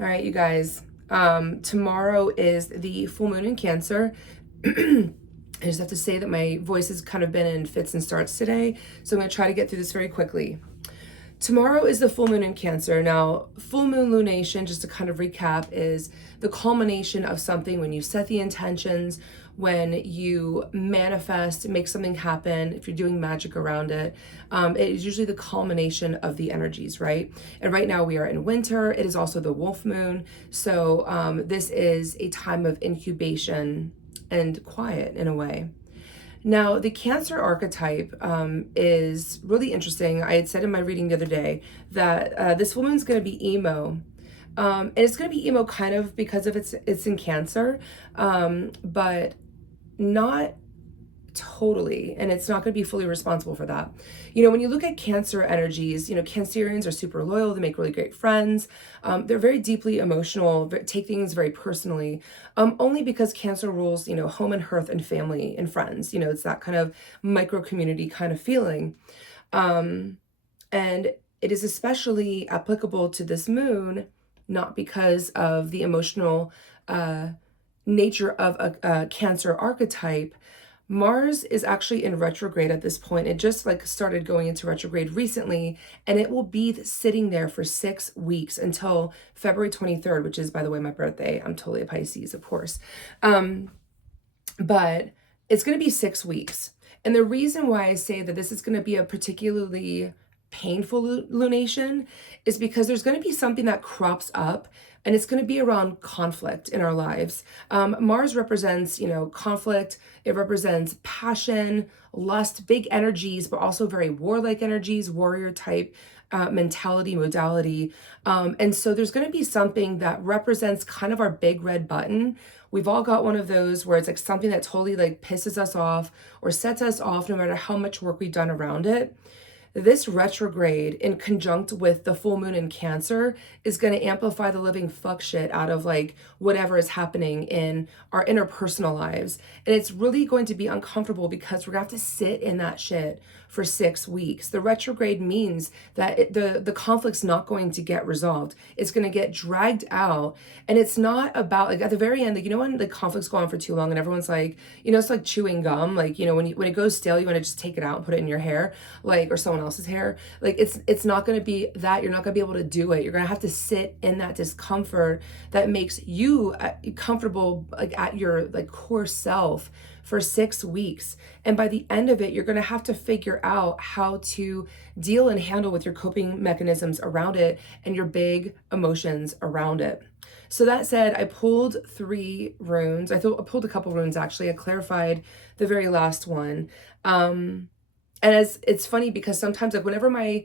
All right, you guys. Tomorrow is the full moon in Cancer. I just have to say that my voice has kind of been in fits and starts today, so I'm going to try to get through this very quickly. Tomorrow is the full moon in Cancer. Now, full moon lunation, just to kind of recap, is the culmination of something when you set the intentions, when you manifest, make something happen, if you're doing magic around it. It is usually the culmination of the energies, right? And right now we are in winter. It is also the wolf moon. So this is a time of incubation and quiet in a way. Now, the Cancer archetype is really interesting. I had said in my reading the other day that this woman's going to be emo. And it's going to be emo kind of because of it's in Cancer, but not totally, and it's not going to be fully responsible for that. You know, when you look at Cancer energies, you know, Cancerians are super loyal, they make really great friends, they're very deeply emotional, take things very personally, only because Cancer rules, you know, home and hearth and family and friends. You know, it's that kind of micro community kind of feeling, and it is especially applicable to this moon, not because of the emotional nature of a Cancer archetype. Mars is actually in retrograde at this point. It just like started going into retrograde recently, and it will be sitting there for 6 weeks until February 23rd, which is, by the way, my birthday. I'm totally a Pisces, of course. But it's going to be 6 weeks. And the reason why I say that this is going to be a particularly painful lunation is because there's going to be something that crops up, and it's going to be around conflict in our lives. Mars represents, you know, conflict. It represents passion, lust, big energies, but also very warlike energies, warrior type mentality, modality. And so there's going to be something that represents kind of our big red button. We've all got one of those where it's like something that totally like pisses us off or sets us off no matter how much work we've done around it. This retrograde in conjunct with the full moon in Cancer is going to amplify the living fuck shit out of like whatever is happening in our interpersonal lives. And it's really going to be uncomfortable because we're going to have to sit in that shit for 6 weeks. The retrograde means that the conflict's not going to get resolved. It's going to get dragged out. And it's not about like at the very end, like, you know, when the conflicts go on for too long and everyone's like, you know, it's like chewing gum. Like, you know, when it goes stale, you want to just take it out and put it in your hair, like, or someone else's hair. Like it's not going to be that. You're not going to be able to do it. You're going to have to sit in that discomfort that makes you comfortable, like at your like core self for 6 weeks. And by the end of it, you're going to have to figure out how to deal and handle with your coping mechanisms around it and your big emotions around it. So that said, I pulled 3 runes. I pulled a couple runes actually. I clarified the very last one. And as it's funny because sometimes like whenever my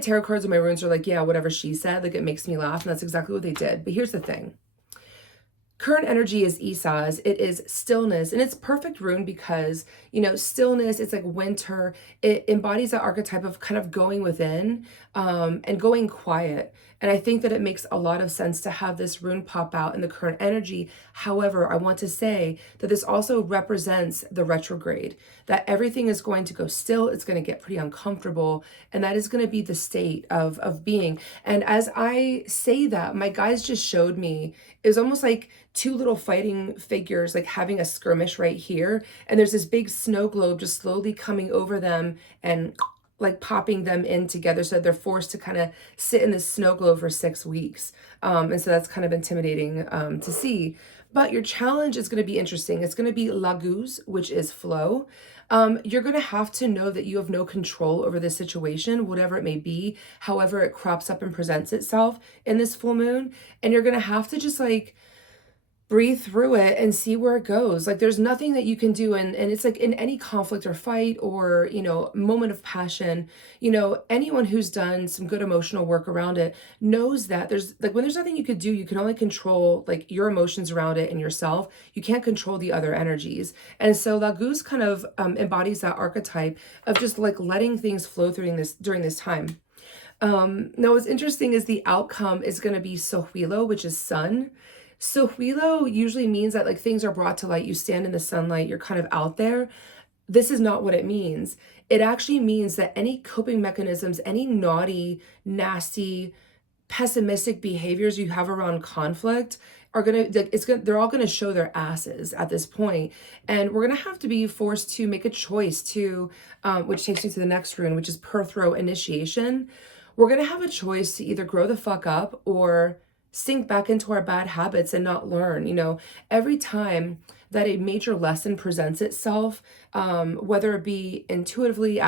tarot cards and my runes are like, yeah, whatever she said, like it makes me laugh, and that's exactly what they did. But here's the thing. Current energy is Esau's. It is stillness, and it's perfect rune because, you know, stillness, it's like winter. It embodies that archetype of kind of going within and going quiet. And I think that it makes a lot of sense to have this rune pop out in the current energy. However, I want to say that this also represents the retrograde, that everything is going to go still. It's going to get pretty uncomfortable. And that is going to be the state of being. And as I say that, my guys just showed me, it was almost like 2 little fighting figures, like having a skirmish right here. And there's this big snow globe just slowly coming over them and like popping them in together, so they're forced to kind of sit in this snow globe for 6 weeks. And so that's kind of intimidating to see. But your challenge is going to be interesting. It's going to be laguz, which is flow. You're going to have to know that you have no control over this situation, whatever it may be, however it crops up and presents itself in this full moon. And you're going to have to just like breathe through it and see where it goes. Like there's nothing that you can do. And it's like in any conflict or fight or, you know, moment of passion, you know, anyone who's done some good emotional work around it knows that there's like, when there's nothing you could do, you can only control like your emotions around it and yourself. You can't control the other energies. And so Laguz kind of embodies that archetype of just like letting things flow during this time. Now what's interesting is the outcome is going to be Sohuilo, which is sun. Sohuilo usually means that like things are brought to light. You stand in the sunlight, you're kind of out there. This is not what it means. It actually means that any coping mechanisms, any naughty, nasty, pessimistic behaviors you have around conflict are gonna, they're all gonna show their asses at this point. And we're gonna have to be forced to make a choice to, which takes me to the next rune, which is Perthrow initiation. We're gonna have a choice to either grow the fuck up or sink back into our bad habits and not learn. Every time that a major lesson presents itself, whether it be intuitively,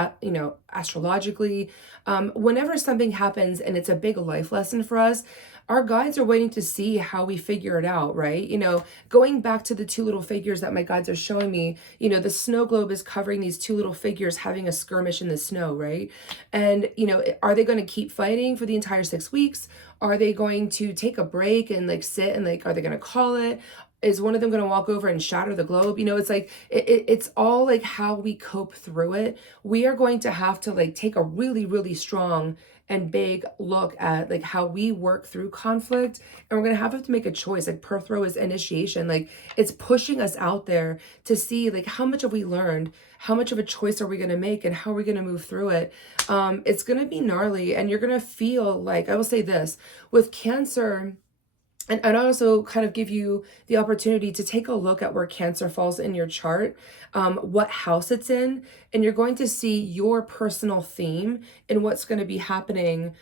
astrologically, whenever something happens and it's a big life lesson for us, our guides are waiting to see how we figure it out, right? Going back to the two little figures that my guides are showing me, the snow globe is covering these two little figures having a skirmish in the snow, right? And, are they going to keep fighting for the entire 6 weeks? Are they going to take a break and like sit and like, are they going to call it? Is one of them going to walk over and shatter the globe? It's like, it's all like how we cope through it. We are going to have to like take a really, really strong and big look at like how we work through conflict. And we're going to have to make a choice. Like Perthrow is initiation. Like it's pushing us out there to see like how much have we learned? How much of a choice are we going to make and how are we going to move through it? It's going to be gnarly, and you're going to feel like, I will say this, with Cancer, and also kind of give you the opportunity to take a look at where Cancer falls in your chart, what house it's in, and you're going to see your personal theme and what's going to be happening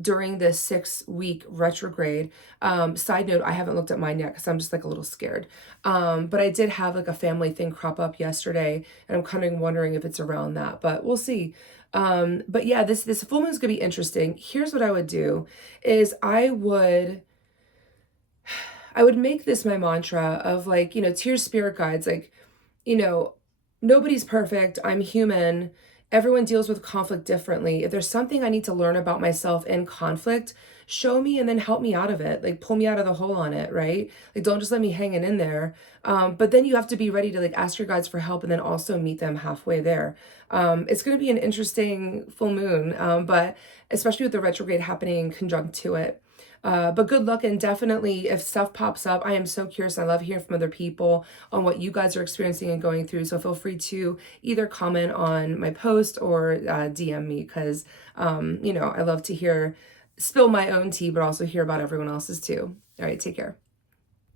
during this 6-week retrograde. Side note, I haven't looked at mine yet because I'm just like a little scared. But I did have like a family thing crop up yesterday, and I'm kind of wondering if it's around that, but we'll see. But yeah, this full moon is going to be interesting. Here's what I would do is I would make this my mantra of like, to your spirit guides, like, nobody's perfect. I'm human. Everyone deals with conflict differently. If there's something I need to learn about myself in conflict, show me and then help me out of it. Like pull me out of the hole on it, right? Like don't just let me hanging in there. But then you have to be ready to like ask your guides for help and then also meet them halfway there. It's going to be an interesting full moon, but especially with the retrograde happening conjunct to it. But good luck, and definitely if stuff pops up, I am so curious. I love hearing from other people on what you guys are experiencing and going through. So feel free to either comment on my post or DM me because, I love to spill my own tea, but also hear about everyone else's too. All right, take care.